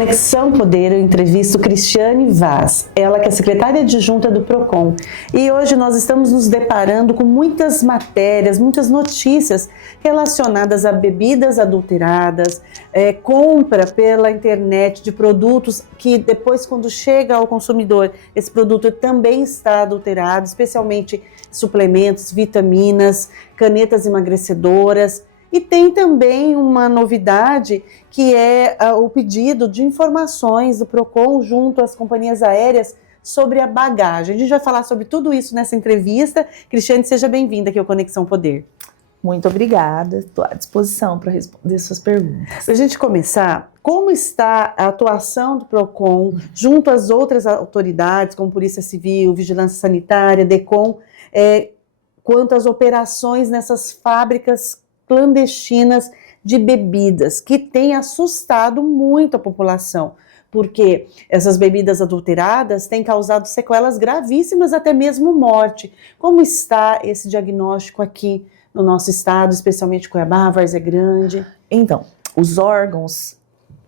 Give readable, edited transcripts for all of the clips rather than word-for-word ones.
Conexão Poder, eu entrevisto Cristiane Vaz, ela que é secretária adjunta do PROCON. E hoje nós estamos nos deparando com muitas matérias, muitas notícias relacionadas a bebidas adulteradas, compra pela internet de produtos que depois, quando chega ao consumidor, esse produto também está adulterado, especialmente suplementos, vitaminas, canetas emagrecedoras. E tem também uma novidade que é o pedido de informações do PROCON junto às companhias aéreas sobre a bagagem. A gente vai falar sobre tudo isso nessa entrevista. Cristiane, seja bem-vinda aqui ao Conexão Poder. Muito obrigada, estou à disposição para responder suas perguntas. Para a gente começar, como está a atuação do PROCON junto às outras autoridades, como Polícia Civil, Vigilância Sanitária, DECOM, quanto às operações nessas fábricas clandestinas de bebidas, que tem assustado muito a população, porque essas bebidas adulteradas têm causado sequelas gravíssimas, até mesmo morte. Como está esse diagnóstico aqui no nosso estado, especialmente Cuiabá, Várzea Grande? Então, os órgãos,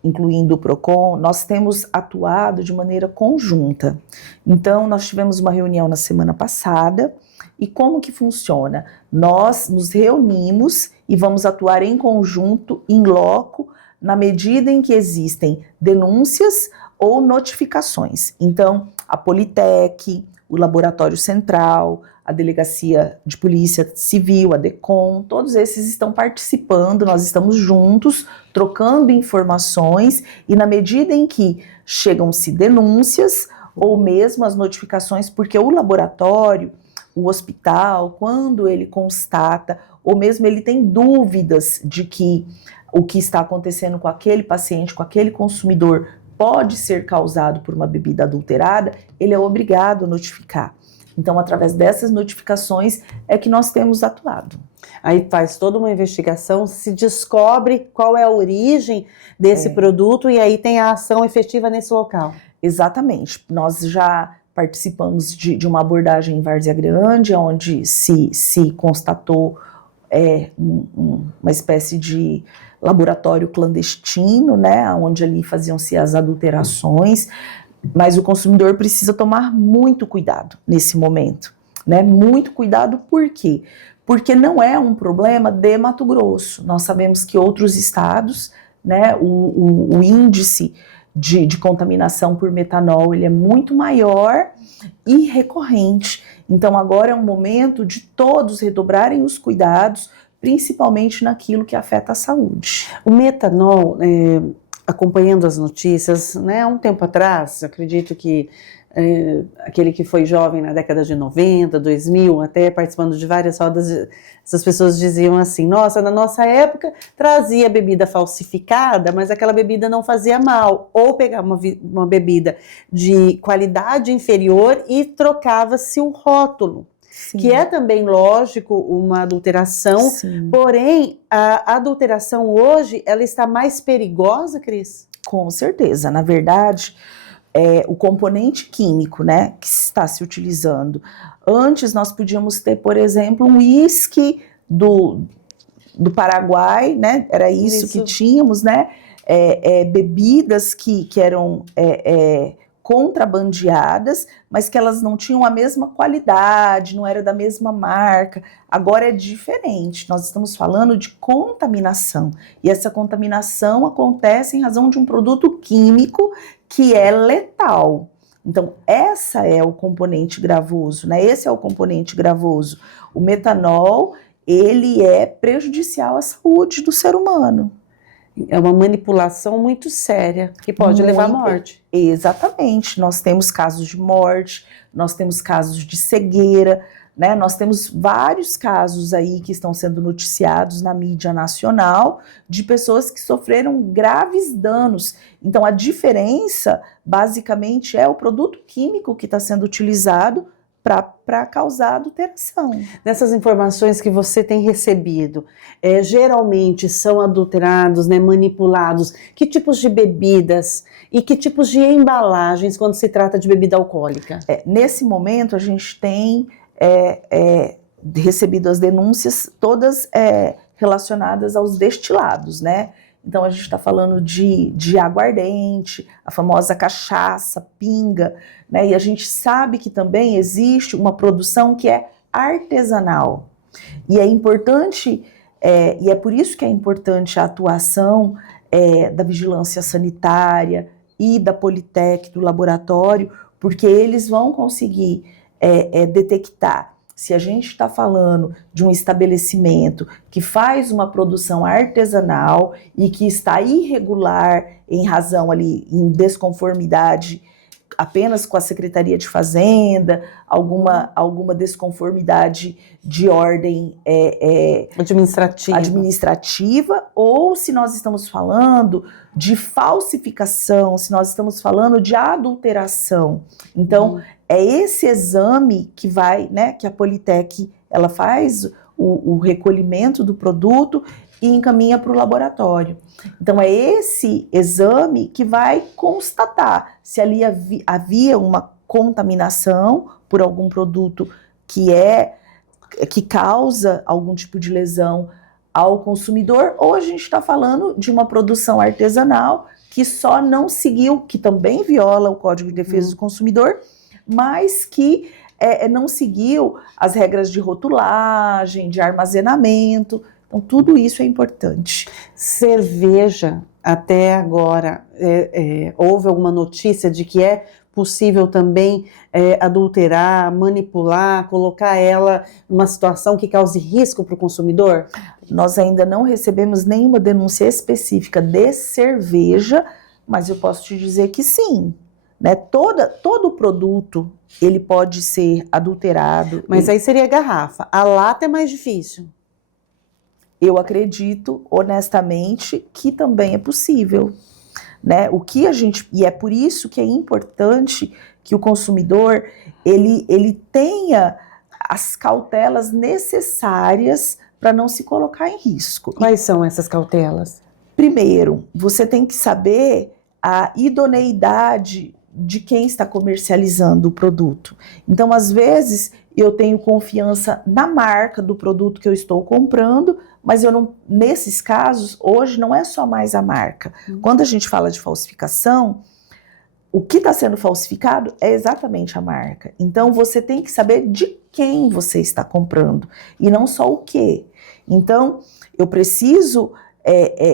incluindo o PROCON, nós temos atuado de maneira conjunta. Então, nós tivemos uma reunião na semana passada. E como que funciona? Nós nos reunimos e vamos atuar em conjunto, em loco, na medida em que existem denúncias ou notificações. Então, a Politec, o Laboratório Central, a Delegacia de Polícia Civil, a DECOM, todos esses estão participando, nós estamos juntos, trocando informações, e na medida em que chegam-se denúncias ou mesmo as notificações, porque o laboratório, o hospital, quando ele constata, ou mesmo ele tem dúvidas de que o que está acontecendo com aquele paciente, com aquele consumidor, pode ser causado por uma bebida adulterada, ele é obrigado a notificar. Então, através dessas notificações é que nós temos atuado. Aí faz toda uma investigação, se descobre qual é a origem desse produto e aí tem a ação efetiva nesse local. Exatamente. Nós já participamos de uma abordagem em Várzea Grande, onde se constatou uma espécie de laboratório clandestino, né, onde ali faziam-se as adulterações, mas o consumidor precisa tomar muito cuidado nesse momento, né, muito cuidado. Por quê? Porque não é um problema de Mato Grosso. Nós sabemos que outros estados, né, o índice de contaminação por metanol, ele é muito maior e recorrente. Então agora é um momento de todos redobrarem os cuidados, principalmente naquilo que afeta a saúde. O metanol, acompanhando as notícias, né, há um tempo atrás, acredito que aquele que foi jovem na década de 90, 2000, até participando de várias rodas, essas pessoas diziam assim, nossa, na nossa época trazia bebida falsificada, mas aquela bebida não fazia mal, ou pegava uma bebida de qualidade inferior e trocava-se o rótulo. Sim. Que é também, lógico, uma adulteração. Sim. Porém, a adulteração hoje, ela está mais perigosa, Cris? Com certeza, na verdade, o componente químico, né, que está se utilizando. Antes nós podíamos ter, por exemplo, um uísque do Paraguai, né, era isso que tínhamos, né, bebidas que eram contrabandeadas, mas que elas não tinham a mesma qualidade, não era da mesma marca. Agora é diferente, nós estamos falando de contaminação, e essa contaminação acontece em razão de um produto químico que é letal. Então, essa é o componente gravoso, né? Esse é o componente gravoso. O metanol, ele é prejudicial à saúde do ser humano. É uma manipulação muito séria, que pode levar à morte. Exatamente. Nós temos casos de morte, nós temos casos de cegueira, né? Nós temos vários casos aí que estão sendo noticiados na mídia nacional de pessoas que sofreram graves danos. Então, a diferença, basicamente, é o produto químico que está sendo utilizado para causar adulteração. Dessas informações que você tem recebido, geralmente são adulterados, né, manipulados, que tipos de bebidas e que tipos de embalagens quando se trata de bebida alcoólica? Nesse momento a gente tem recebido as denúncias todas relacionadas aos destilados, né? Então a gente está falando de aguardente, a famosa cachaça, pinga, né? E a gente sabe que também existe uma produção que é artesanal. E é importante, e é por isso que é importante a atuação da vigilância sanitária e da Politec, do laboratório, porque eles vão conseguir detectar se a gente está falando de um estabelecimento que faz uma produção artesanal e que está irregular em razão ali, em desconformidade apenas com a Secretaria de Fazenda, alguma desconformidade de ordem administrativa, ou se nós estamos falando de falsificação, se nós estamos falando de adulteração. Então, é esse exame que vai, né, que a Politec ela faz o recolhimento do produto e encaminha para o laboratório. Então, é esse exame que vai constatar se ali havia uma contaminação por algum produto que causa algum tipo de lesão ao consumidor, ou a gente está falando de uma produção artesanal que só não seguiu, que também viola o Código de Defesa do Consumidor, mas que não seguiu as regras de rotulagem, de armazenamento. Então, tudo isso é importante. Cerveja, até agora, houve alguma notícia de que é possível também adulterar, manipular, colocar ela numa situação que cause risco para o consumidor? Nós ainda não recebemos nenhuma denúncia específica de cerveja, mas eu posso te dizer que sim. Né? Todo produto ele pode ser adulterado. Mas aí seria a garrafa. A lata é mais difícil. Eu acredito, honestamente, que também é possível, né? E é por isso que é importante que o consumidor ele tenha as cautelas necessárias para não se colocar em risco. Quais são essas cautelas? Primeiro, você tem que saber a idoneidade de quem está comercializando o produto. Então, às vezes, eu tenho confiança na marca do produto que eu estou comprando, mas eu não, nesses casos, hoje não é só mais a marca. Quando a gente fala de falsificação, o que está sendo falsificado é exatamente a marca. Então, você tem que saber de quem você está comprando e não só o quê. Então, eu preciso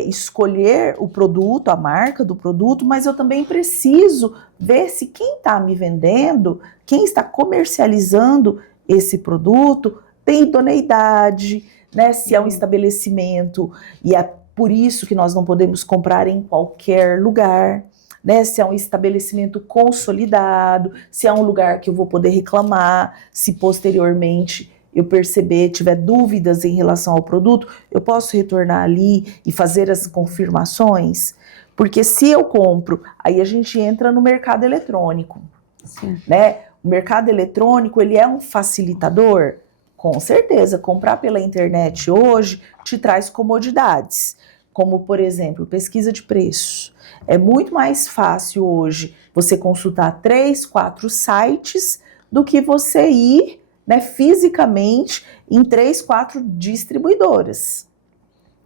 escolher o produto, a marca do produto, mas eu também preciso ver se quem está me vendendo, quem está comercializando esse produto, tem idoneidade, né? Se é um estabelecimento, e é por isso que nós não podemos comprar em qualquer lugar, né? Se é um estabelecimento consolidado, se é um lugar que eu vou poder reclamar, se posteriormente eu perceber, tiver dúvidas em relação ao produto, eu posso retornar ali e fazer as confirmações, porque se eu compro, aí a gente entra no mercado eletrônico, né? O mercado eletrônico, ele é um facilitador? Com certeza, comprar pela internet hoje te traz comodidades, como, por exemplo, pesquisa de preço. É muito mais fácil hoje você consultar 3, 4 sites do que você ir, né, fisicamente em 3, 4 distribuidoras.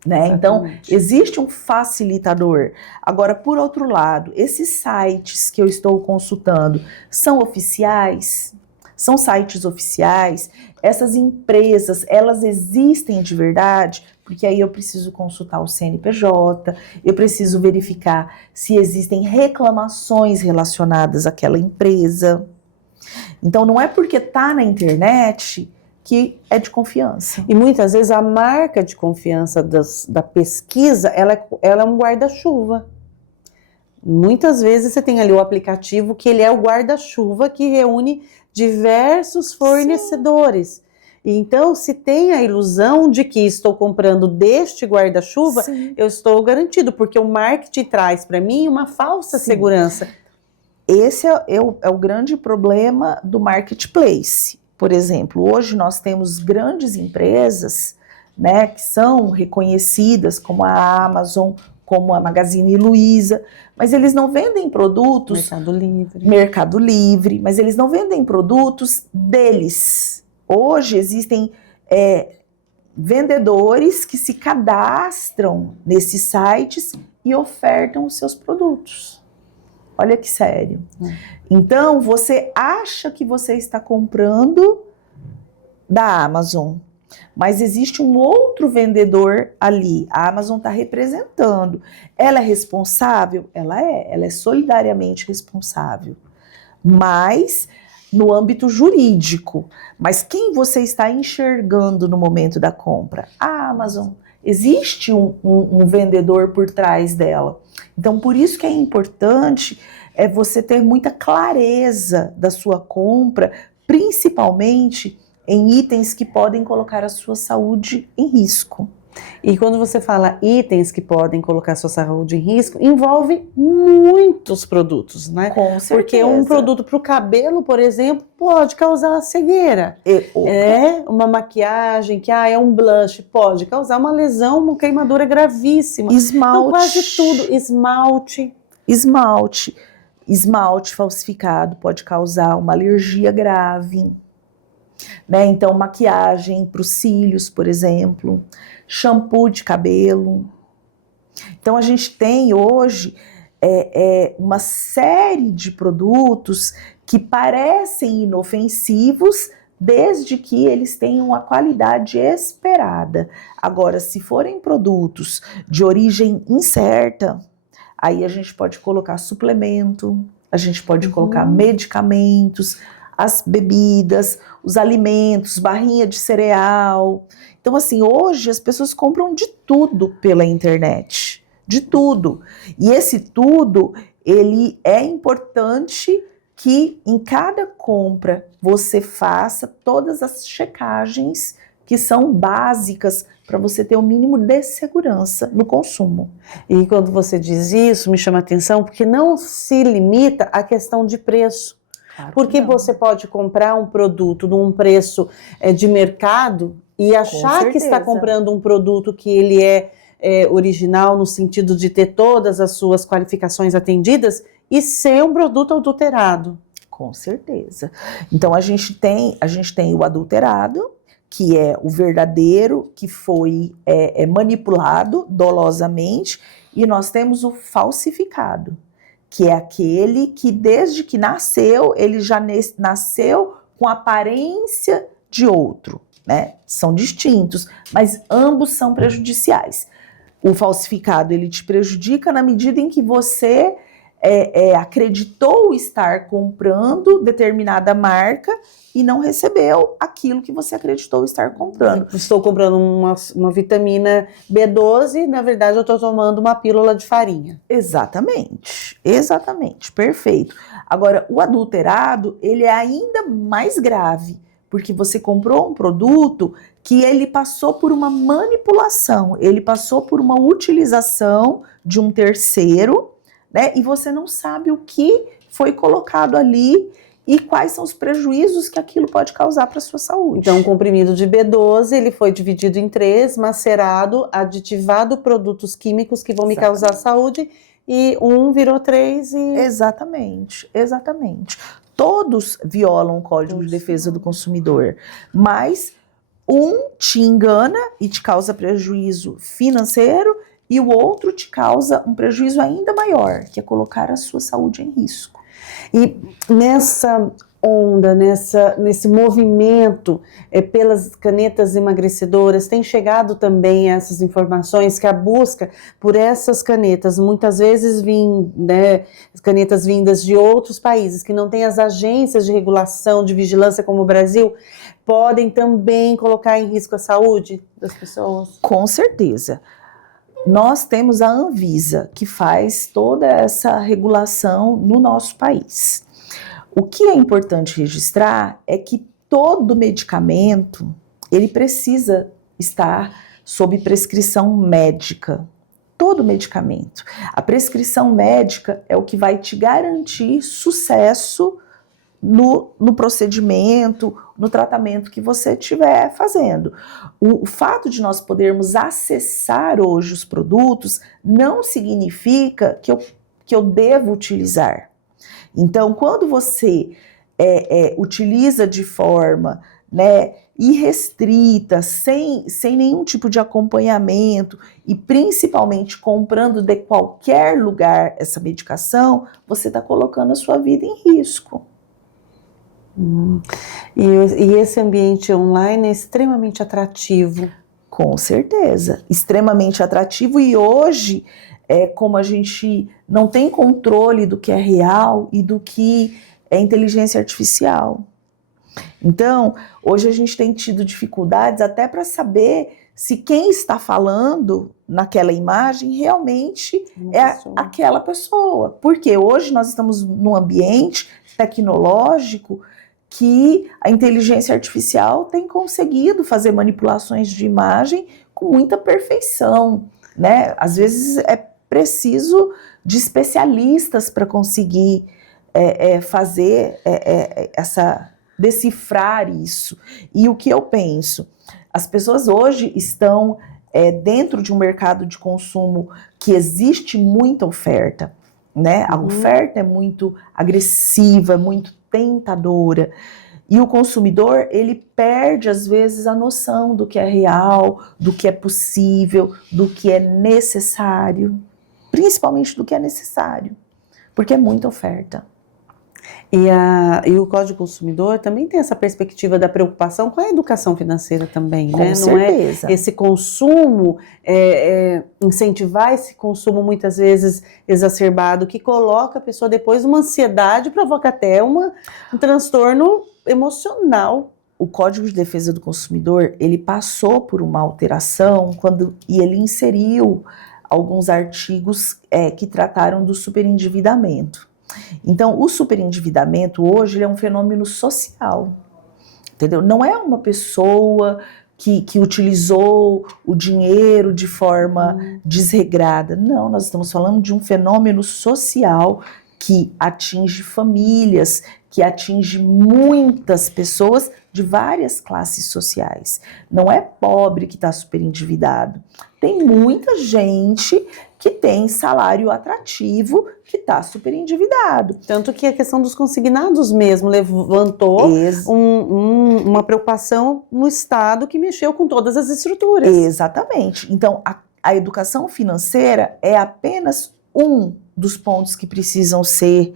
Né? Então, existe um facilitador. Agora, por outro lado, esses sites que eu estou consultando são oficiais? São sites oficiais? Essas empresas, elas existem de verdade? Porque aí eu preciso consultar o CNPJ, eu preciso verificar se existem reclamações relacionadas àquela empresa. Então, não é porque está na internet que é de confiança. E muitas vezes a marca de confiança da pesquisa, ela é um guarda-chuva. Muitas vezes você tem ali o aplicativo que ele é o guarda-chuva que reúne diversos fornecedores. Sim. Então, se tem a ilusão de que estou comprando deste guarda-chuva, eu estou garantido, porque o marketing traz para mim uma falsa segurança. Esse é o grande problema do marketplace. Por exemplo, hoje nós temos grandes empresas, né, que são reconhecidas como a Amazon, como a Magazine Luiza, mas eles não vendem produtos... Mercado Livre, mas eles não vendem produtos deles. Hoje existem vendedores que se cadastram nesses sites e ofertam os seus produtos. Olha que sério. Então, você acha que você está comprando da Amazon, mas existe um outro vendedor ali. A Amazon está representando. Ela é responsável? Ela é solidariamente responsável. Mas no âmbito jurídico. Mas quem você está enxergando no momento da compra? A Amazon. Existe um vendedor por trás dela. Então, por isso que é importante você ter muita clareza da sua compra, principalmente em itens que podem colocar a sua saúde em risco. E quando você fala itens que podem colocar a sua saúde em risco, envolve muitos produtos, né? Com certeza. Porque um produto para o cabelo, por exemplo, pode causar cegueira. Uma maquiagem que é um blush, pode causar uma lesão, uma queimadura gravíssima. Esmalte. Então, quase tudo. Esmalte falsificado pode causar uma alergia grave. Né? Então, maquiagem para os cílios, por exemplo, shampoo de cabelo. Então, a gente tem hoje uma série de produtos que parecem inofensivos, desde que eles tenham a qualidade esperada. Agora, se forem produtos de origem incerta, aí a gente pode colocar suplemento, a gente pode colocar medicamentos, as bebidas, os alimentos, barrinha de cereal. Então, assim, hoje as pessoas compram de tudo pela internet, de tudo. E esse tudo, ele é importante que em cada compra você faça todas as checagens que são básicas para você ter o mínimo de segurança no consumo. E quando você diz isso, me chama a atenção, porque não se limita à questão de preço. Claro, porque você pode comprar um produto num preço de mercado e achar que está comprando um produto que ele é original no sentido de ter todas as suas qualificações atendidas e ser um produto adulterado. Com certeza. Então a gente tem o adulterado, que é o verdadeiro, que foi manipulado dolosamente, e nós temos o falsificado, que é aquele que desde que nasceu, ele já nasceu com aparência de outro, né? São distintos, mas ambos são prejudiciais. O falsificado, ele te prejudica na medida em que você acreditou estar comprando determinada marca e não recebeu aquilo que você acreditou estar comprando. Estou comprando uma vitamina B12, na verdade eu estou tomando uma pílula de farinha. Exatamente, perfeito. Agora, o adulterado, ele é ainda mais grave, porque você comprou um produto que ele passou por uma manipulação, ele passou por uma utilização de um terceiro, né? E você não sabe o que foi colocado ali e quais são os prejuízos que aquilo pode causar para a sua saúde. Então, o comprimido de B12, ele foi dividido em 3, macerado, aditivado produtos químicos que vão me causar saúde, e um virou 3 e... Exatamente. Todos violam o Código de Defesa do Consumidor, mas um te engana e te causa prejuízo financeiro, e o outro te causa um prejuízo ainda maior, que é colocar a sua saúde em risco. E nessa onda, nesse movimento pelas canetas emagrecedoras, tem chegado também essas informações que a busca por essas canetas, muitas vezes canetas vindas de outros países, que não têm as agências de regulação, de vigilância como o Brasil, podem também colocar em risco a saúde das pessoas? Com certeza. Nós temos a Anvisa, que faz toda essa regulação no nosso país. O que é importante registrar é que todo medicamento, ele precisa estar sob prescrição médica. Todo medicamento. A prescrição médica é o que vai te garantir sucesso no procedimento, no tratamento que você estiver fazendo. O fato de nós podermos acessar hoje os produtos não significa que eu devo utilizar. Então, quando você utiliza de forma irrestrita, sem nenhum tipo de acompanhamento e principalmente comprando de qualquer lugar essa medicação, você está colocando a sua vida em risco. E esse ambiente online é extremamente atrativo. Com certeza, extremamente atrativo, e hoje, como a gente não tem controle do que é real e do que é inteligência artificial. Então, hoje a gente tem tido dificuldades até para saber se quem está falando naquela imagem realmente é aquela pessoa. Porque hoje nós estamos num ambiente tecnológico que a inteligência artificial tem conseguido fazer manipulações de imagem com muita perfeição, né? Às vezes é preciso de especialistas para conseguir fazer decifrar isso. E o que eu penso? As pessoas hoje estão dentro de um mercado de consumo que existe muita oferta, né? A oferta é muito agressiva, muito tentadora, e o consumidor, ele perde às vezes a noção do que é real, do que é possível, do que é necessário, principalmente do que é necessário, porque é muita oferta. E o Código Consumidor também tem essa perspectiva da preocupação com a educação financeira também, né? Com certeza. Não é esse consumo, incentivar esse consumo muitas vezes exacerbado, que coloca a pessoa depois numa ansiedade, provoca até um transtorno emocional. O Código de Defesa do Consumidor, ele passou por uma alteração e ele inseriu alguns artigos que trataram do superendividamento. Então, o superendividamento hoje ele é um fenômeno social, entendeu? Não é uma pessoa que utilizou o dinheiro de forma desregrada. Não, nós estamos falando de um fenômeno social que atinge famílias, que atinge muitas pessoas de várias classes sociais. Não é pobre que está superendividado. Tem muita gente que tem salário atrativo que está superendividado. Tanto que a questão dos consignados mesmo levantou uma preocupação no Estado que mexeu com todas as estruturas. Exatamente. Então, a educação financeira é apenas um dos pontos que precisam ser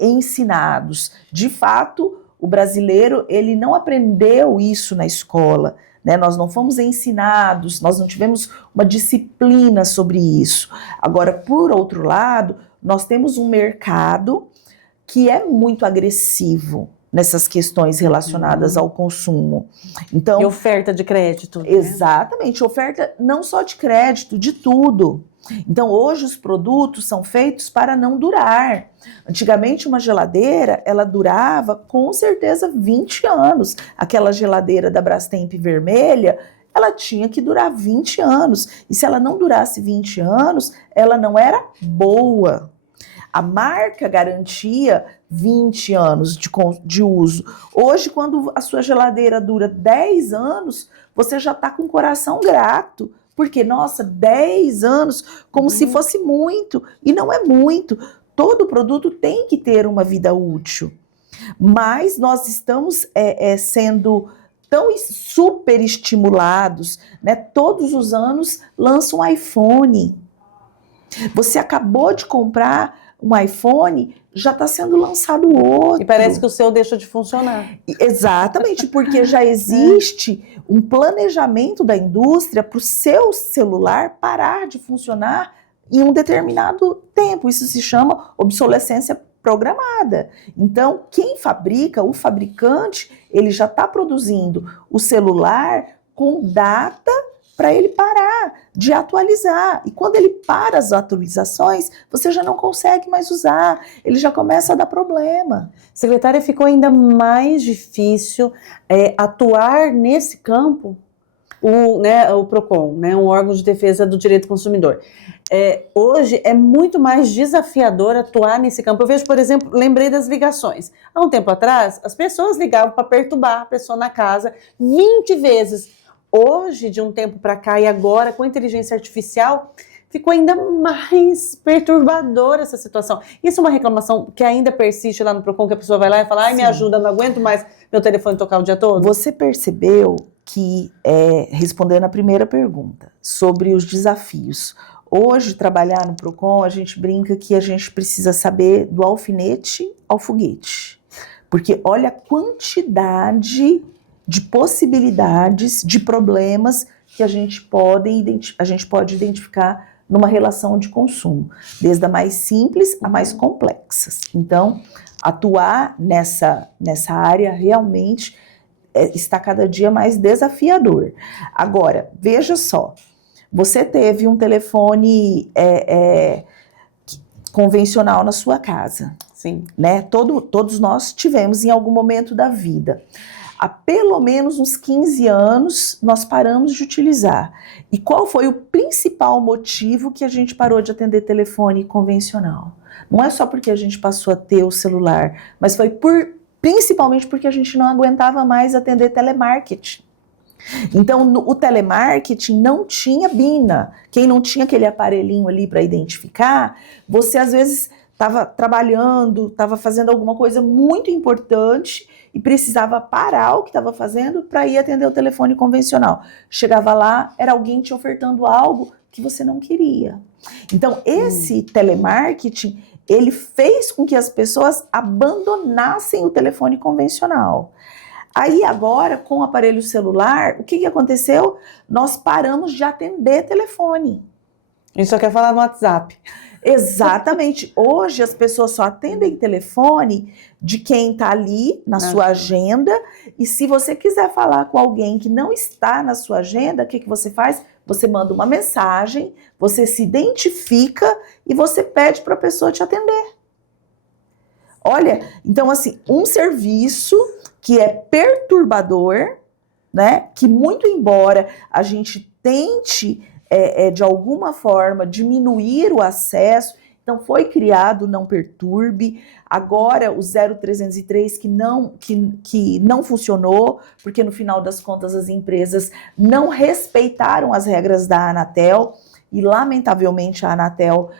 ensinados. De fato, o brasileiro ele não aprendeu isso na escola. Né? Nós não fomos ensinados, nós não tivemos uma disciplina sobre isso. Agora, por outro lado, nós temos um mercado que é muito agressivo nessas questões relacionadas ao consumo. Então, e oferta de crédito. Exatamente, oferta não só de crédito, de tudo. Então, hoje os produtos são feitos para não durar. Antigamente, uma geladeira, ela durava com certeza 20 anos. Aquela geladeira da Brastemp vermelha, ela tinha que durar 20 anos. E se ela não durasse 20 anos, ela não era boa. A marca garantia 20 anos de uso. Hoje, quando a sua geladeira dura 10 anos, você já está com o coração grato. Porque, nossa, 10 anos, como se fosse muito. E não é muito. Todo produto tem que ter uma vida útil. Mas nós estamos sendo tão super estimulados, né? Todos os anos lança um iPhone. Você acabou de comprar um iPhone, já está sendo lançado outro. E parece que o seu deixa de funcionar. Exatamente, porque já existe um planejamento da indústria para o seu celular parar de funcionar em um determinado tempo. Isso se chama obsolescência programada. Então, quem fabrica, o fabricante, ele já está produzindo o celular com data para ele parar de atualizar. E quando ele para as atualizações, você já não consegue mais usar. Ele já começa a dar problema. Secretária, ficou ainda mais difícil atuar nesse campo? O PROCON, né, um órgão de defesa do direito do consumidor. Hoje é muito mais desafiador atuar nesse campo. Eu vejo, por exemplo, lembrei das ligações. Há um tempo atrás, as pessoas ligavam para perturbar a pessoa na casa 20 vezes. Hoje, de um tempo para cá e agora, com a inteligência artificial, ficou ainda mais perturbadora essa situação. Isso é uma reclamação que ainda persiste lá no Procon, que a pessoa vai lá e fala, ai, me ajuda, não aguento mais meu telefone tocar o dia todo? Você percebeu que, respondendo a primeira pergunta, sobre os desafios, hoje, trabalhar no Procon, a gente brinca que a gente precisa saber do alfinete ao foguete. Porque olha a quantidade de possibilidades, de problemas que a gente pode identificar numa relação de consumo, desde a mais simples a mais complexas. Então, atuar nessa área realmente está cada dia mais desafiador. Agora, veja só, você teve um telefone convencional na sua casa. Sim. Né? Todos nós tivemos em algum momento da vida. Há pelo menos uns 15 anos nós paramos de utilizar. E qual foi o principal motivo que a gente parou de atender telefone convencional? Não é só porque a gente passou a ter o celular, mas foi principalmente porque a gente não aguentava mais atender telemarketing. Então, o telemarketing não tinha BINA. Quem não tinha aquele aparelhinho ali para identificar, você às vezes estava trabalhando, estava fazendo alguma coisa muito importante e precisava parar o que estava fazendo para ir atender o telefone convencional. Chegava lá, era alguém te ofertando algo que você não queria. Então, esse telemarketing, ele fez com que as pessoas abandonassem o telefone convencional. Aí agora, com o aparelho celular, o que aconteceu? Nós paramos de atender telefone. A gente só quer falar no WhatsApp. Exatamente. Hoje as pessoas só atendem telefone de quem está ali na sua agenda. E se você quiser falar com alguém que não está na sua agenda, o que você faz? Você manda uma mensagem, você se identifica e você pede para a pessoa te atender. Olha, então assim, um serviço que é perturbador, né? Que muito embora a gente tente de alguma forma diminuir o acesso, então foi criado o Não Perturbe, agora o 0303 que não funcionou, porque no final das contas as empresas não respeitaram as regras da Anatel, e lamentavelmente a Anatel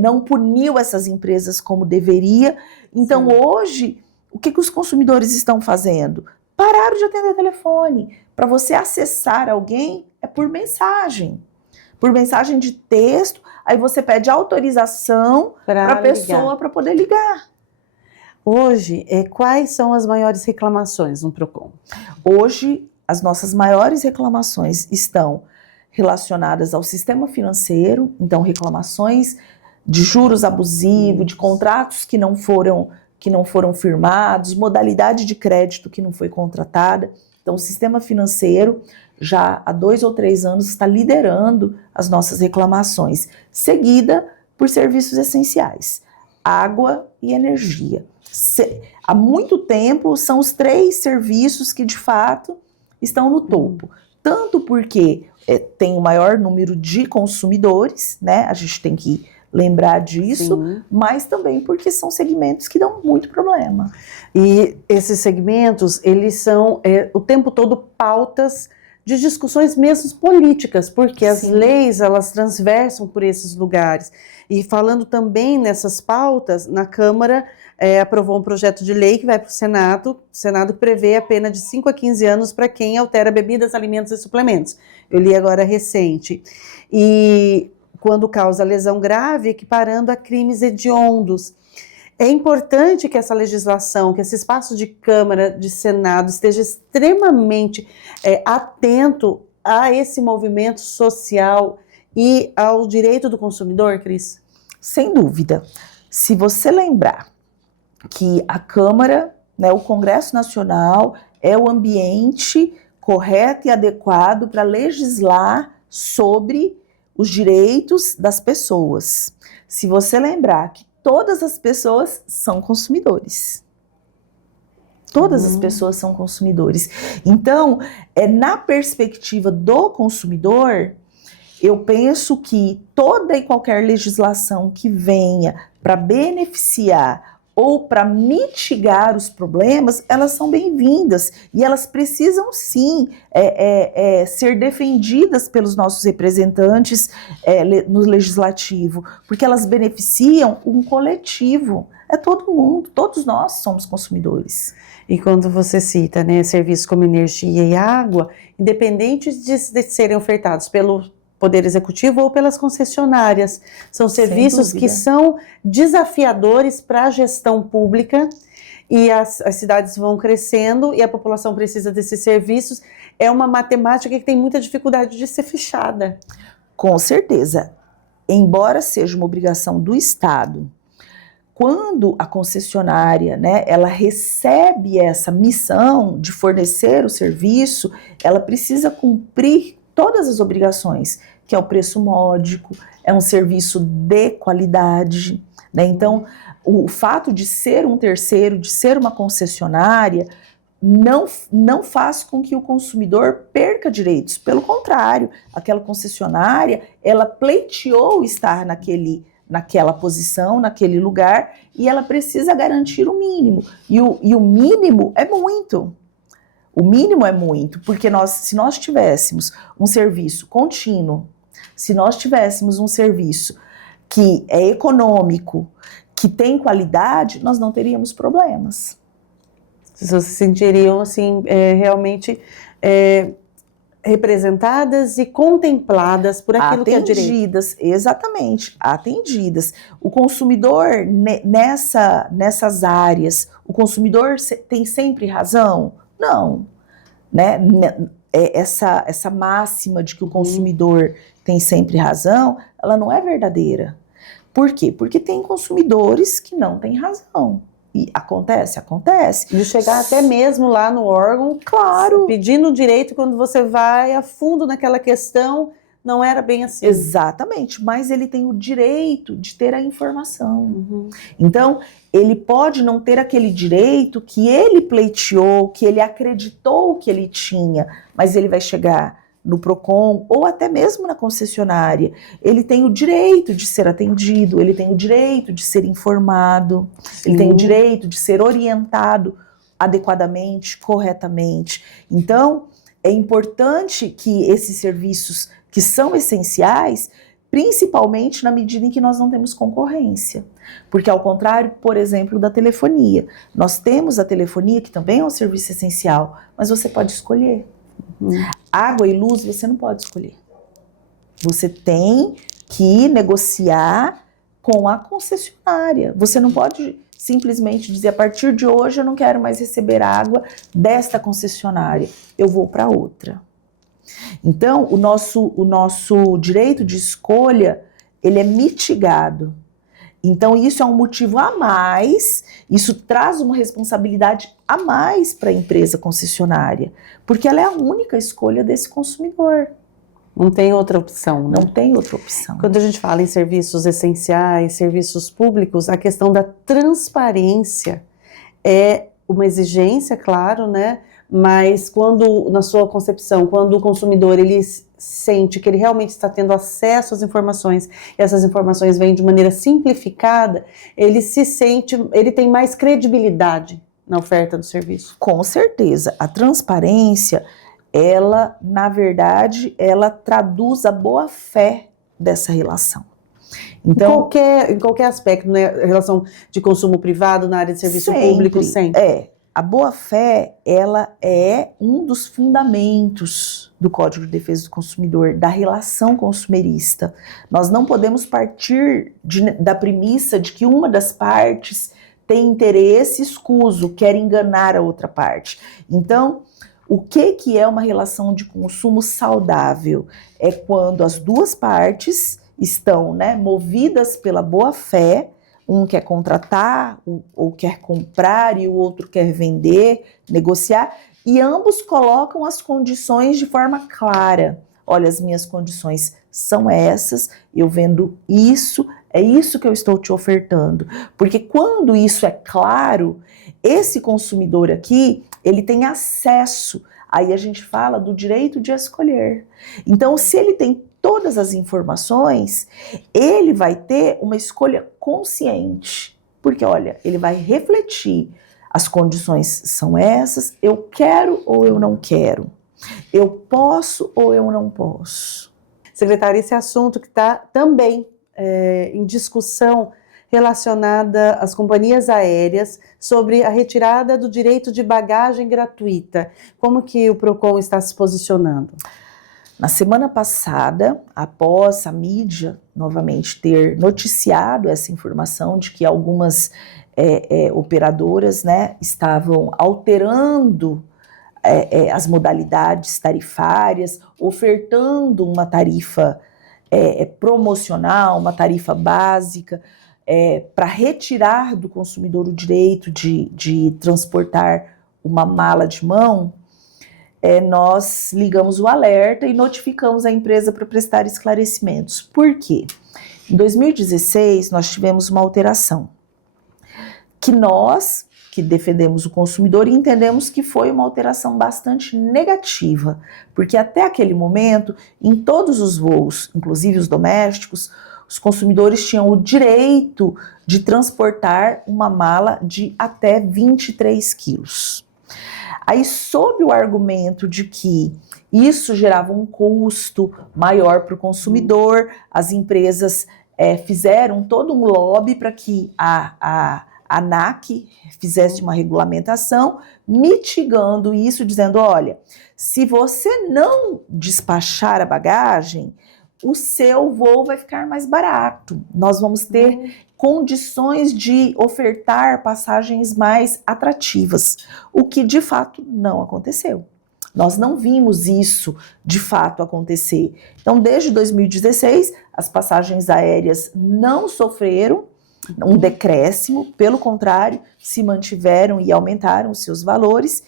não puniu essas empresas como deveria. Então hoje, o que os consumidores estão fazendo? Pararam de atender telefone. Para você acessar alguém, é por mensagem de texto, aí você pede autorização para a pessoa para poder ligar. Hoje, quais são as maiores reclamações no Procon? Hoje, as nossas maiores reclamações estão relacionadas ao sistema financeiro, então reclamações de juros abusivos, de contratos que não foram firmados, modalidade de crédito que não foi contratada. Então, o sistema financeiro já há 2 ou 3 anos está liderando as nossas reclamações, seguida por serviços essenciais, água e energia. Há muito tempo são os 3 serviços que de fato estão no topo, tanto porque tem o maior número de consumidores, né? A gente tem que lembrar disso, sim, mas também porque são segmentos que dão muito problema. E esses segmentos, eles são o tempo todo pautas de discussões mesmo políticas, porque as leis, elas transversam por esses lugares. E falando também nessas pautas, na Câmara aprovou um projeto de lei que vai para o Senado que prevê a pena de 5 a 15 anos para quem altera bebidas, alimentos e suplementos. Eu li agora recente. E quando causa lesão grave, equiparando a crimes hediondos. É importante que essa legislação, que esse espaço de Câmara, de Senado, esteja extremamente atento a esse movimento social e ao direito do consumidor, Cris? Sem dúvida. Se você lembrar que a Câmara, né, o Congresso Nacional, é o ambiente correto e adequado para legislar sobre os direitos das pessoas. Se você lembrar que todas as pessoas são consumidores. Todas as pessoas são consumidores. Então, na perspectiva do consumidor, eu penso que toda e qualquer legislação que venha para beneficiar ou para mitigar os problemas, elas são bem-vindas e elas precisam sim ser defendidas pelos nossos representantes no legislativo, porque elas beneficiam um coletivo. É todo mundo, todos nós somos consumidores. E quando você cita, né, serviços como energia e água, independente de serem ofertados pelo Poder Executivo ou pelas concessionárias, são serviços que são desafiadores para a gestão pública e as cidades vão crescendo e a população precisa desses serviços. É uma matemática que tem muita dificuldade de ser fechada. Com certeza. Embora seja uma obrigação do Estado, quando a concessionária, né, ela recebe essa missão de fornecer o serviço, ela precisa cumprir todas as obrigações, que é o preço módico, é um serviço de qualidade, né? Então, o fato de ser um terceiro, de ser uma concessionária, não faz com que o consumidor perca direitos. Pelo contrário, aquela concessionária, ela pleiteou estar naquela posição, naquele lugar, e ela precisa garantir o mínimo. E o mínimo é muito. O mínimo é muito, porque se nós tivéssemos um serviço contínuo, se nós tivéssemos um serviço que é econômico, que tem qualidade, nós não teríamos problemas. As pessoas se sentiriam, assim, realmente representadas e contempladas por aquilo que é direito. Atendidas, exatamente, atendidas. O consumidor, nessas áreas, o consumidor tem sempre razão? Não. Né? Essa máxima de que o consumidor tem sempre razão, ela não é verdadeira. Por quê? Porque tem consumidores que não têm razão. E acontece. De chegar até mesmo lá no órgão, claro, pedindo direito, quando você vai a fundo naquela questão, não era bem assim. Exatamente, mas ele tem o direito de ter a informação. Então, ele pode não ter aquele direito que ele pleiteou, que ele acreditou que ele tinha, mas ele vai chegar no PROCON ou até mesmo na concessionária. Ele tem o direito de ser atendido, ele tem o direito de ser informado, ele tem o direito de ser orientado adequadamente, corretamente. Então, é importante que esses serviços que são essenciais, principalmente na medida em que nós não temos concorrência. Porque ao contrário, por exemplo, da telefonia. Nós temos a telefonia, que também é um serviço essencial, mas você pode escolher. Água e luz você não pode escolher. Você tem que negociar com a concessionária. Você não pode simplesmente dizer, a partir de hoje eu não quero mais receber água desta concessionária, eu vou para outra. Então, o nosso direito de escolha, ele é mitigado. Então, isso é um motivo a mais, isso traz uma responsabilidade a mais para a empresa concessionária, porque ela é a única escolha desse consumidor. Não tem outra opção, né? Não tem outra opção. Quando a gente fala em serviços essenciais, serviços públicos, a questão da transparência é uma exigência, claro, né? Mas quando, na sua concepção, quando o consumidor ele sente que ele realmente está tendo acesso às informações, e essas informações vêm de maneira simplificada, ele tem mais credibilidade na oferta do serviço. Com certeza. A transparência, ela, na verdade, ela traduz a boa-fé dessa relação. Então, em qualquer aspecto, né? Relação de consumo privado, na área de serviço público, sempre. A boa-fé, ela é um dos fundamentos do Código de Defesa do Consumidor, da relação consumerista. Nós não podemos partir da premissa de que uma das partes tem interesse escuso, quer enganar a outra parte. Então, o que é uma relação de consumo saudável? É quando as duas partes estão, né, movidas pela boa-fé. Um quer contratar, ou quer comprar, e o outro quer vender, negociar, e ambos colocam as condições de forma clara. Olha, as minhas condições são essas, eu vendo isso, é isso que eu estou te ofertando. Porque quando isso é claro, esse consumidor aqui, ele tem acesso, aí a gente fala do direito de escolher. Então, se ele tem todas as informações, ele vai ter uma escolha consciente. porque olha, ele vai refletir, as condições são essas, eu quero ou eu não quero, eu posso ou eu não posso. Secretária, esse assunto que está também em discussão relacionada às companhias aéreas sobre a retirada do direito de bagagem gratuita. Como que o PROCON está se posicionando? Na semana passada, após a mídia novamente ter noticiado essa informação de que algumas operadoras, né, estavam alterando as modalidades tarifárias, ofertando uma tarifa promocional, uma tarifa básica, para retirar do consumidor o direito de transportar uma mala de mão, nós ligamos o alerta e notificamos a empresa para prestar esclarecimentos. Por quê? Em 2016, nós tivemos uma alteração, que nós, que defendemos o consumidor, entendemos que foi uma alteração bastante negativa, porque até aquele momento, em todos os voos, inclusive os domésticos, os consumidores tinham o direito de transportar uma mala de até 23 quilos. Aí, sob o argumento de que isso gerava um custo maior para o consumidor, as empresas fizeram todo um lobby para que a ANAC fizesse uma regulamentação, mitigando isso, dizendo, olha, se você não despachar a bagagem, o seu voo vai ficar mais barato. Nós vamos ter condições de ofertar passagens mais atrativas, o que de fato não aconteceu. Nós não vimos isso de fato acontecer. Então, desde 2016, as passagens aéreas não sofreram um decréscimo, pelo contrário, se mantiveram e aumentaram os seus valores.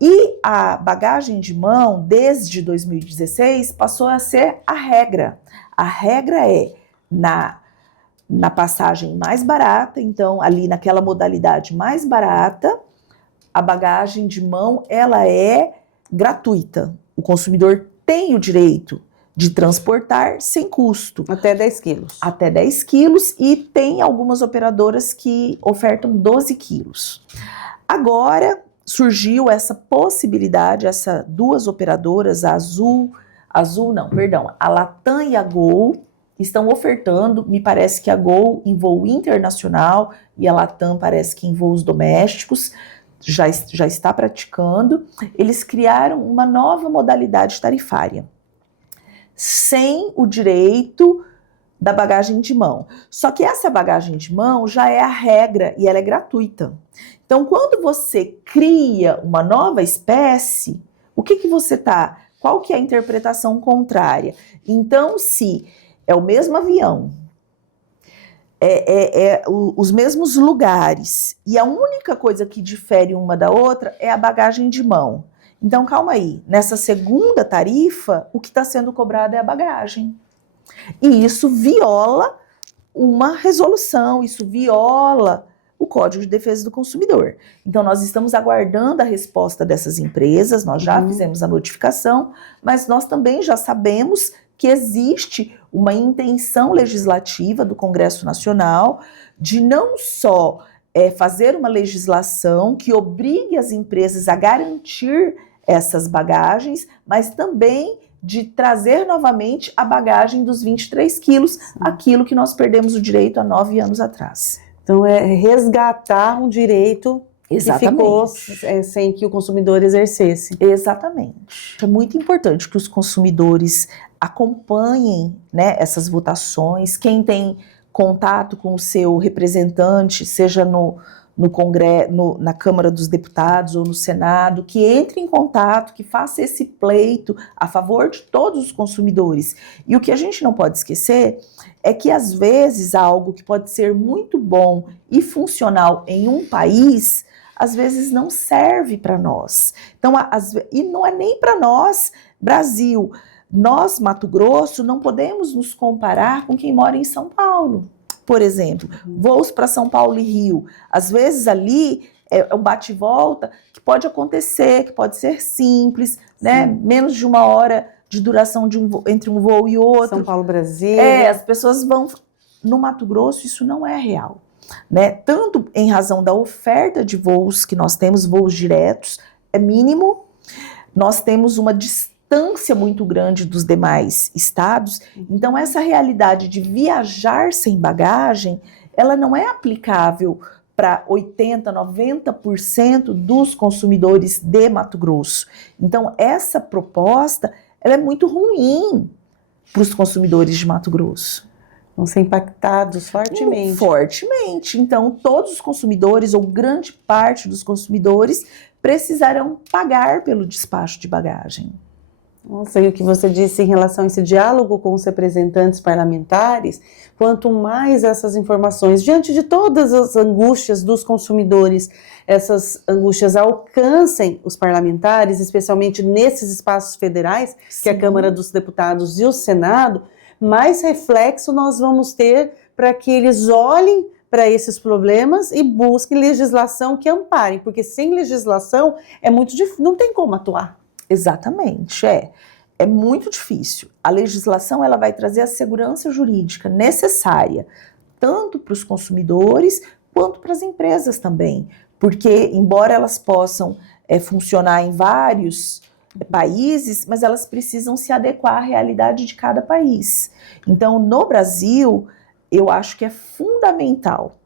E a bagagem de mão, desde 2016, passou a ser a regra. A regra é na passagem mais barata, então ali naquela modalidade mais barata, a bagagem de mão ela é gratuita. O consumidor tem o direito de transportar sem custo. Até 10 quilos. Até 10 quilos e tem algumas operadoras que ofertam 12 quilos. Agora surgiu essa possibilidade, essas duas operadoras, a Latam e a Gol, estão ofertando, me parece que a Gol em voo internacional e a Latam parece que em voos domésticos, já está praticando. Eles criaram uma nova modalidade tarifária, sem o direito da bagagem de mão. Só que essa bagagem de mão já é a regra e ela é gratuita. Então, quando você cria uma nova espécie, o que você tá? Qual que é a interpretação contrária? Então, se é o mesmo avião, os mesmos lugares, e a única coisa que difere uma da outra é a bagagem de mão. Então, calma aí, nessa segunda tarifa, o que está sendo cobrado é a bagagem. E isso viola uma resolução, isso viola o Código de Defesa do Consumidor. Então, nós estamos aguardando a resposta dessas empresas, nós já fizemos a notificação, mas nós também já sabemos que existe uma intenção legislativa do Congresso Nacional de não só fazer uma legislação que obrigue as empresas a garantir essas bagagens, mas também de trazer novamente a bagagem dos 23 quilos, aquilo que nós perdemos o direito há 9 anos atrás. Então, é resgatar um direito Exatamente. Que ficou sem que o consumidor exercesse. Exatamente. É muito importante que os consumidores acompanhem, né, essas votações. Quem tem contato com o seu representante, seja no Congresso, na Câmara dos Deputados ou no Senado, que entre em contato, que faça esse pleito a favor de todos os consumidores. E o que a gente não pode esquecer é que, às vezes, algo que pode ser muito bom e funcional em um país, às vezes não serve para nós. Então, e não é nem para nós, Brasil. Nós, Mato Grosso, não podemos nos comparar com quem mora em São Paulo. Por exemplo, voos para São Paulo e Rio. Às vezes ali é um bate e volta que pode acontecer, que pode ser simples, né? Menos de 1 hora de duração entre um voo e outro. São Paulo, Brasil. As pessoas vão... No Mato Grosso isso não é real. né? Tanto em razão da oferta de voos que nós temos, voos diretos, é mínimo, nós temos uma distância muito grande dos demais estados, então essa realidade de viajar sem bagagem, ela não é aplicável para 80%, 90% dos consumidores de Mato Grosso. Então essa proposta, ela é muito ruim para os consumidores de Mato Grosso. Vão ser impactados fortemente. Fortemente. Então, todos os consumidores, ou grande parte dos consumidores, precisarão pagar pelo despacho de bagagem. Nossa, e o que você disse em relação a esse diálogo com os representantes parlamentares, quanto mais essas informações, diante de todas as angústias dos consumidores, essas angústias alcancem os parlamentares, especialmente nesses espaços federais, que é a Câmara dos Deputados e o Senado, mais reflexo nós vamos ter para que eles olhem para esses problemas e busquem legislação que amparem, porque sem legislação é muito difícil, não tem como atuar. Exatamente, é muito difícil. A legislação, ela vai trazer a segurança jurídica necessária, tanto para os consumidores, quanto para as empresas também, porque embora elas possam funcionar em vários países, mas elas precisam se adequar à realidade de cada país. Então, no Brasil, eu acho que é fundamental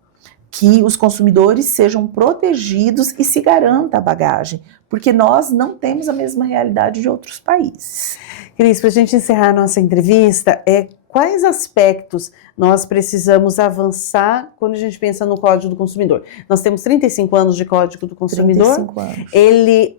que os consumidores sejam protegidos e se garanta a bagagem, porque nós não temos a mesma realidade de outros países. Cris, para a gente encerrar a nossa entrevista, quais aspectos nós precisamos avançar quando a gente pensa no Código do Consumidor? Nós temos 35 anos de Código do Consumidor. 35 anos. Ele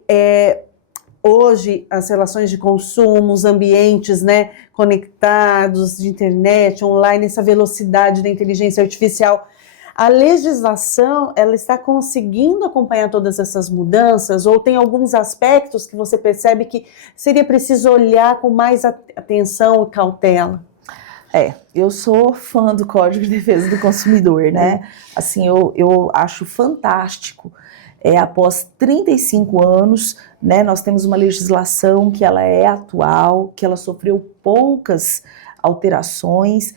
hoje, as relações de consumo, os ambientes, né, conectados, de internet, online, essa velocidade da inteligência artificial, a legislação, ela está conseguindo acompanhar todas essas mudanças, ou tem alguns aspectos que você percebe que seria preciso olhar com mais atenção e cautela? Eu sou fã do Código de Defesa do Consumidor, né? Assim, eu acho fantástico. Após 35 anos, né, nós temos uma legislação que ela é atual, que ela sofreu poucas alterações,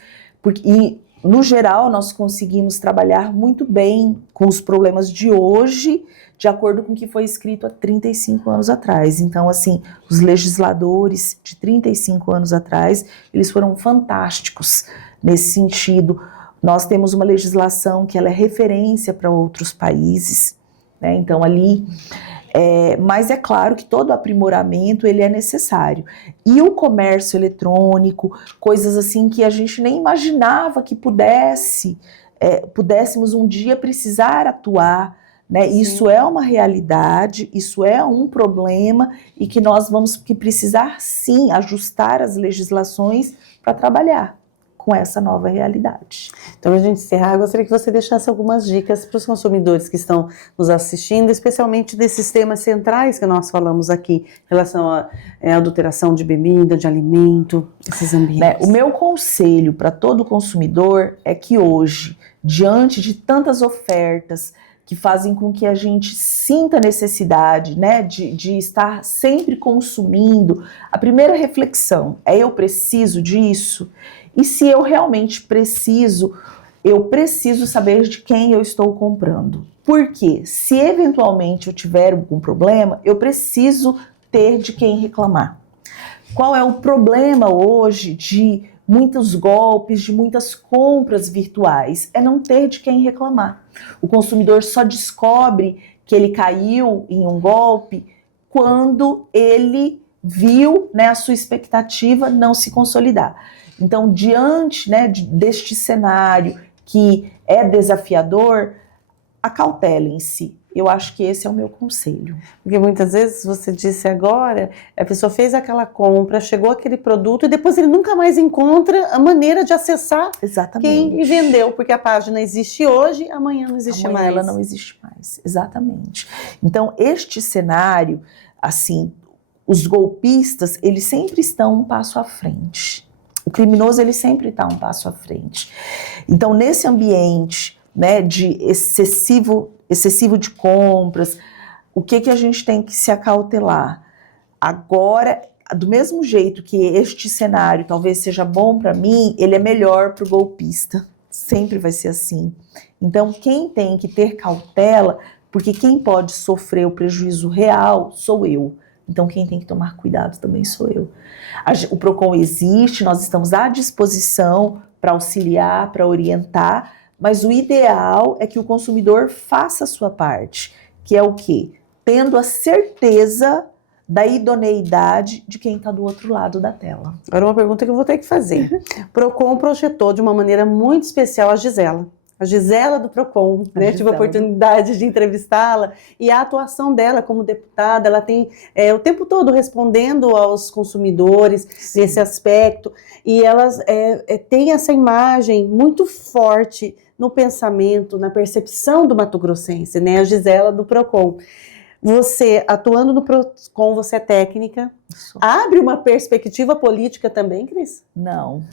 e no geral nós conseguimos trabalhar muito bem com os problemas de hoje, de acordo com o que foi escrito há 35 anos atrás. Então, assim, os legisladores de 35 anos atrás, eles foram fantásticos nesse sentido. Nós temos uma legislação que ela é referência para outros países, né? Então, ali, mas é claro que todo aprimoramento, ele é necessário. E o comércio eletrônico, coisas assim que a gente nem imaginava que pudéssemos um dia precisar atuar, né? Isso é uma realidade, isso é um problema e que nós vamos precisar sim ajustar as legislações para trabalhar com essa nova realidade. Então, para a gente encerrar, eu gostaria que você deixasse algumas dicas para os consumidores que estão nos assistindo, especialmente desses temas centrais que nós falamos aqui, em relação à adulteração de bebida, de alimento, esses ambientes. O meu conselho para todo consumidor é que hoje, diante de tantas ofertas que fazem com que a gente sinta necessidade, né, de estar sempre consumindo, a primeira reflexão é: eu preciso disso? E se eu realmente preciso, eu preciso saber de quem eu estou comprando. Porque se eventualmente eu tiver algum problema, eu preciso ter de quem reclamar. Qual é o problema hoje de muitos golpes, de muitas compras virtuais? É não ter de quem reclamar. O consumidor só descobre que ele caiu em um golpe quando ele viu, né, a sua expectativa não se consolidar. Então, diante, né, deste cenário que é desafiador, acautelem-se. Eu acho que esse é o meu conselho. Porque muitas vezes, você disse agora, a pessoa fez aquela compra, chegou aquele produto e depois ele nunca mais encontra a maneira de acessar quem me vendeu, porque a página existe hoje, amanhã não existe mais. Ela não existe mais, exatamente. Então, este cenário, assim, os golpistas, eles sempre estão um passo à frente. O criminoso, ele sempre está um passo à frente. Então, nesse ambiente, né, de excessivo de compras, o que a gente tem que se acautelar? Agora, do mesmo jeito que este cenário talvez seja bom para mim, ele é melhor para o golpista. sempre vai ser assim. Então, quem tem que ter cautela, porque quem pode sofrer o prejuízo real sou eu. Então, quem tem que tomar cuidado também sou eu. O PROCON existe, nós estamos à disposição para auxiliar, para orientar, mas o ideal é que o consumidor faça a sua parte, que é o quê? Tendo a certeza da idoneidade de quem está do outro lado da tela. Agora uma pergunta que eu vou ter que fazer. O PROCON projetou de uma maneira muito especial a Gisela do PROCON, né? Tive a oportunidade de entrevistá-la e a atuação dela como deputada, ela tem o tempo todo respondendo aos consumidores nesse aspecto e elas têm essa imagem muito forte no pensamento, na percepção do mato-grossense, né? A Gisela do PROCON. Você, atuando no PROCON, você é técnica, abre uma perspectiva política também, Cris? Não.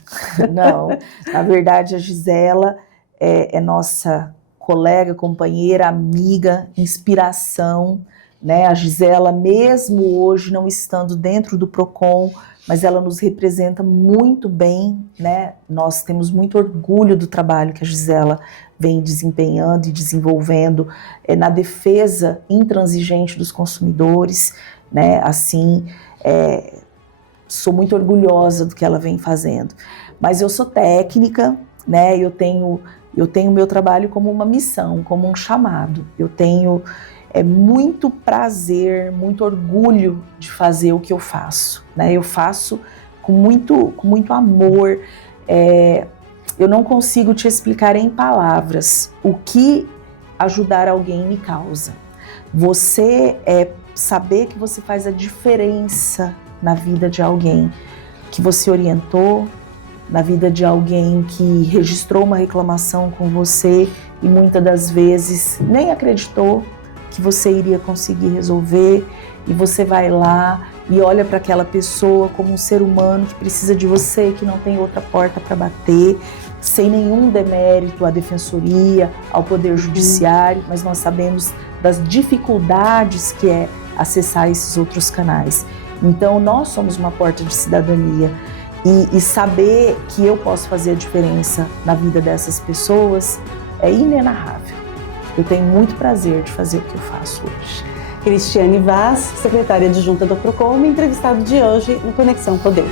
Na verdade, a Gisela é nossa colega, companheira, amiga, inspiração, né? A Gisela, mesmo hoje não estando dentro do PROCON, mas ela nos representa muito bem, né? Nós temos muito orgulho do trabalho que a Gisela vem desempenhando e desenvolvendo na defesa intransigente dos consumidores, né? Assim, sou muito orgulhosa do que ela vem fazendo. Mas eu sou técnica, né? Eu tenho meu trabalho como uma missão, como um chamado. Eu tenho muito prazer, muito orgulho de fazer o que eu faço, né? Eu faço com muito amor. Eu não consigo te explicar em palavras o que ajudar alguém me causa. Você saber que você faz a diferença na vida de alguém que você orientou, na vida de alguém que registrou uma reclamação com você e muitas das vezes nem acreditou que você iria conseguir resolver, e você vai lá e olha para aquela pessoa como um ser humano que precisa de você, que não tem outra porta para bater, sem nenhum demérito à defensoria, ao poder judiciário, mas nós sabemos das dificuldades que é acessar esses outros canais. Então nós somos uma porta de cidadania. E saber que eu posso fazer a diferença na vida dessas pessoas é inenarrável. Eu tenho muito prazer de fazer o que eu faço hoje. Cristiane Vaz, secretária adjunta do PROCON, entrevistado de hoje no Conexão Poder.